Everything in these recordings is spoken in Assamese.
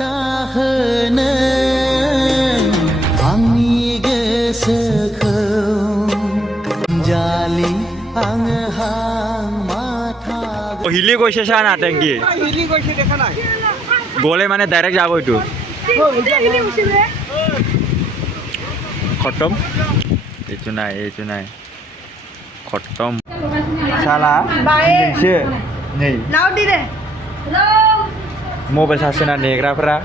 बाथा होनो आंनि गोसोखौ जालि आङो हां माथा হিলি গৈছে চা না টেংকি হিলি গৈছে দেখা নাই গলে মানে ডাইরেক্ট যাব এইটো খতম এইটো নাই খতম সালা দিনसो नै नाव दी दे मबाइल सासे ना नेग्राफोरा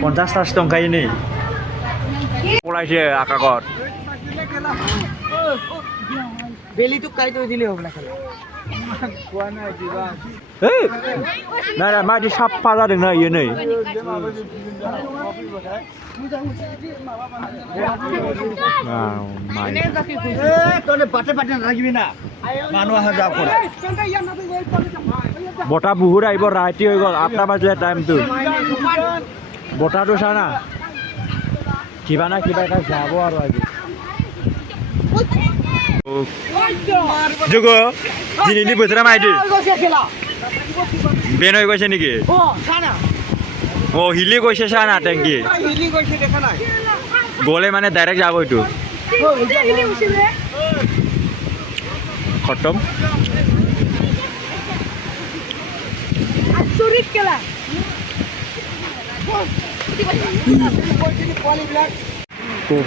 50 तासो दंखायो नै पलायसो आकाकत বেলি তো কাই তো দিলে হবে না খেলা কোয়া না দিবা এই না মাটি साफा जादोंना इयो नै তোনে পাটে পাটে লাগিবি না মানুহ আহা যাও করে বটা বহুত আহিব ৰাতি হৈ গ'ল 8টা বাজিলে টাইমটো বটাটো চা না কিবা না কিবা এটা যাব আৰু আজি जुगो दिनैनि बोथोरा मायदि बेन হৈ গৈছে নেকি ও হিলি গৈছে চা না টেংকি হিলি গৈছে দেখা নাই গলে মানে ডাইরেক্ট যাব এইটো খতম চুরিত কেলা খুব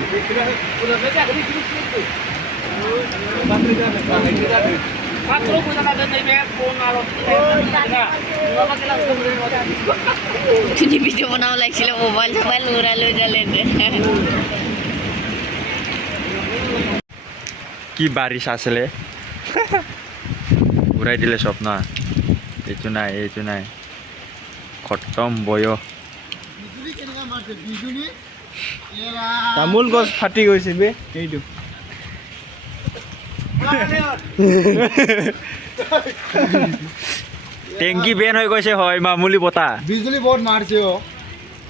तुझे वीडियो बनाओ लागছিলে মোবাইল উড়াই লৈ যালে কি বারিশ আসলে উড়াই দিলে সব না এইটো নাই খতম বয় তামোল গছ ফাটি গৈছে বে এইটো টেংকি বেন হৈ গৈছে হয় মামুলি বতা বিজুলি বহুত মারছে ও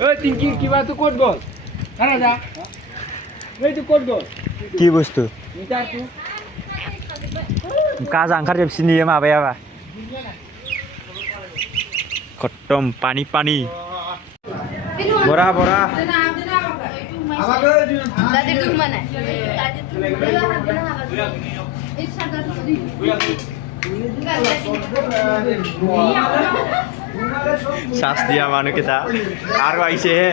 ওই টিঙ্কি কিবা তো কোড গল আরে যা এই তো কোড গল কি বস্তু মিটার তু गाजा ओंखारजोबसिनो माबायाबा खतम पानी बरा दादी दूध माने सास दिया मानो kita आरो आइसे हे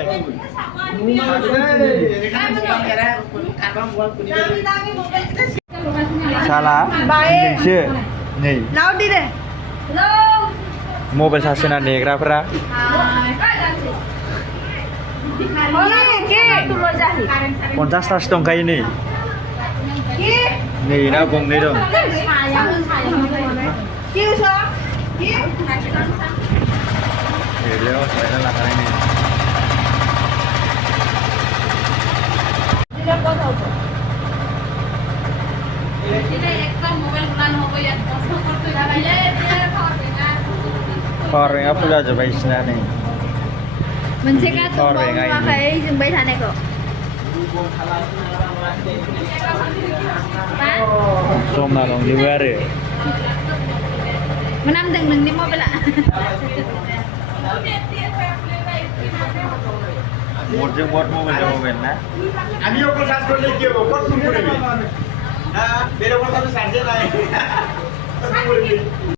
साला दिनसो नै नाव दी दे मबाइल सासे ना नेग्राफोरा 50 तासो दंखायो नै नै ना गंनै दं हेलो साइडा लाखानाय नै Korengnya sudah coba isinya nih. मोनसे गाथोनाखै जोंबाय थानायखौ Somna dong di bare. मोनामदों नोंनि मबाइला Buat mobil na. আমি ওকে সার্চ করলে কি হবে কত ফোন করবি না বেরে কথা তো সার্চে নাই